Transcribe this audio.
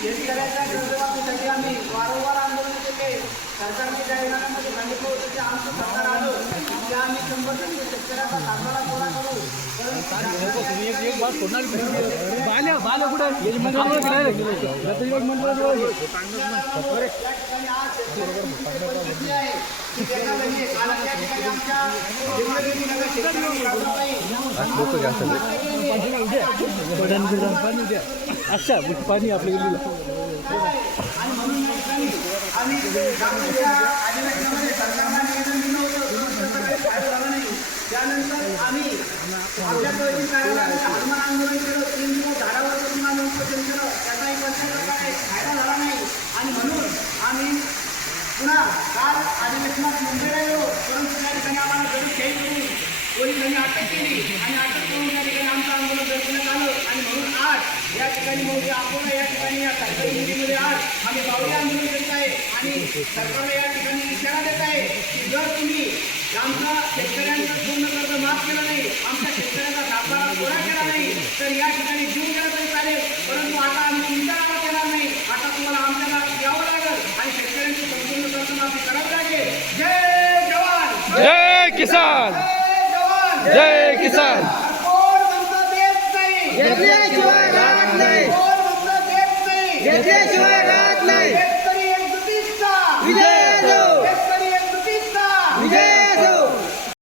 शेतकऱ्यांच्या कर्जमाफीसाठी आम्ही वारंवार आंदोलन केले. सरकारने जाहीरनाम्यामध्ये सांगितलं होतं की आमचं सरकार आलं की आम्ही 100% शेतकऱ्याचा सातबारा पूर्ण करू. अच्छा पाणी आपल्या आणि म्हणून या ठिकाणी आम्ही अधिवेशनामध्ये सरकारला निवेदन दिलं होतं, परंतु काही फायदा झाला नाही. त्यानंतर आम्ही आपल्या तहसील कार्यालयामध्ये आंदोलन आंदोलन केलं. 3 दिवस झाडावर बसून आम्ही उपोषण केलं. त्याचाही कोणत्याही प्रकारे फायदा झाला नाही. आणि म्हणून आम्ही पुन्हा काल अधिवेशनात मुंबईला गेलो, परंतु त्या ठिकाणी आम्हाला गरीब खेळ करून पोलिसांनी अटक केली आणि अटक करून त्या ठिकाणी आमचं आंदोलन दर्शवण्यात आलं. आणि म्हणून आज या ठिकाणी मग अकोला या ठिकाणी या सरकारी निधीमध्ये आज आम्ही बावडी आंदोलन करीत आहे आणि सरकारला या ठिकाणी इशारा देत आहे की जर तुम्ही आमचा शेतकऱ्यांचं पूर्ण कर्ज माफ केलं नाही, आमच्या शेतकऱ्यांचा सातबारा पूरा केला नाही, तर या ठिकाणी जीव गेला तरी चालेल, परंतु आता आम्ही तुमच्या गावात येणार नाही. आता तुम्हाला आमच्या गावात यावं लागेल आणि शेतकऱ्यांची संपूर्ण कर्जमाफी करावी लागेल. जय जवान, जय किसान, जय किसान. कोण म्हणतं देत नाही, घेतल्याशिवाय राहत नाही, कोण म्हणतं देत नाही, घेतल्याशिवाय राहत नाही.